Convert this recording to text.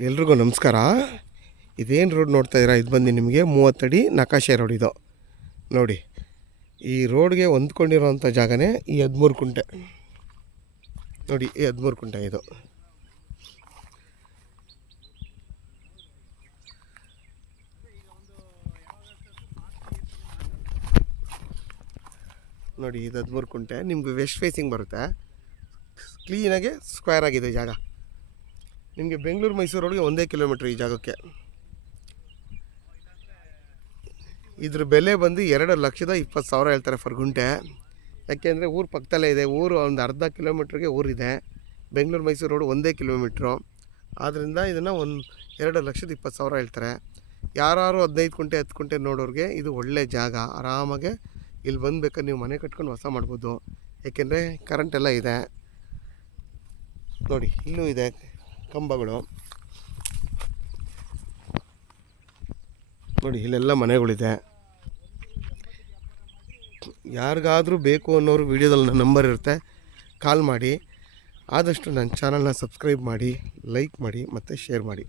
ಎಲ್ರಿಗೂ ನಮಸ್ಕಾರ. ಇದೇನು ರೋಡ್ ನೋಡ್ತಾ ಇದ್ದೀರಾ, ಇದು ಬಂದು ನಿಮಗೆ 30 ಅಡಿ ನಕಾಶೆ ರೋಡ್. ಇದು ನೋಡಿ, ಈ ರೋಡ್ಗೆ ಹೊಂದ್ಕೊಂಡಿರೋಂಥ ಜಾಗನೇ ಈ 13 ಕುಂಟೆ. ನೋಡಿ, ಈ 13 ಕುಂಟೆ ಇದು. ನೋಡಿ, ಇದು 13 ಕುಂಟೆ. ನಿಮ್ಗೆ ವೆಸ್ಟ್ ಫೇಸಿಂಗ್ ಬರುತ್ತೆ. ಕ್ಲೀನಾಗೆ ಸ್ಕ್ವೇರ್ ಆಗಿದೆ ಜಾಗ. ನಿಮಗೆ ಬೆಂಗಳೂರು ಮೈಸೂರು ರೋಡ್ಗೆ 1 ಕಿಲೋಮೀಟ್ರ್ ಈ ಜಾಗಕ್ಕೆ. ಇದ್ರ ಬೆಲೆ ಬಂದು 2,20,000 ಹೇಳ್ತಾರೆ ಫರ್ ಗುಂಟೆ. ಯಾಕೆಂದರೆ ಊರು ಪಕ್ಕದಲ್ಲೇ ಇದೆ. ಊರು ಒಂದು ಅರ್ಧ ಕಿಲೋಮೀಟ್ರಿಗೆ ಊರಿದೆ. Bengaluru Mysuru road 1 kilometre. ಆದ್ದರಿಂದ ಇದನ್ನು 2,20,000 ಹೇಳ್ತಾರೆ. ಯಾರು 15 ಕುಂಟೆ 10 ಕುಂಟೆ ನೋಡೋರಿಗೆ ಇದು ಒಳ್ಳೆ ಜಾಗ. ಆರಾಮಾಗೆ ಇಲ್ಲಿ ಬಂದುಬೇಕಾದ್ರೆ ನೀವು ಮನೆ ಕಟ್ಕೊಂಡು ವಾಸ ಮಾಡ್ಬೋದು. ಏಕೆಂದರೆ ಕರೆಂಟ್ ಎಲ್ಲ ಇದೆ. ನೋಡಿ, ಇಲ್ಲೂ ಇದೆ ಕಂಬಗಳು. ನೋಡಿ, ಇಲ್ಲೆಲ್ಲ ಮನೆಗಳಿದೆ. ಯಾರಿಗಾದರೂ ಬೇಕು ಅನ್ನೋರು ವೀಡಿಯೋದಲ್ಲಿ ನನ್ನ ನಂಬರ್ ಇರುತ್ತೆ, ಕಾಲ್ ಮಾಡಿ. ಆದಷ್ಟು ನನ್ನ ಚಾನಲ್ನ ಸಬ್ಸ್ಕ್ರೈಬ್ ಮಾಡಿ, ಲೈಕ್ ಮಾಡಿ ಮತ್ತು ಶೇರ್ ಮಾಡಿ.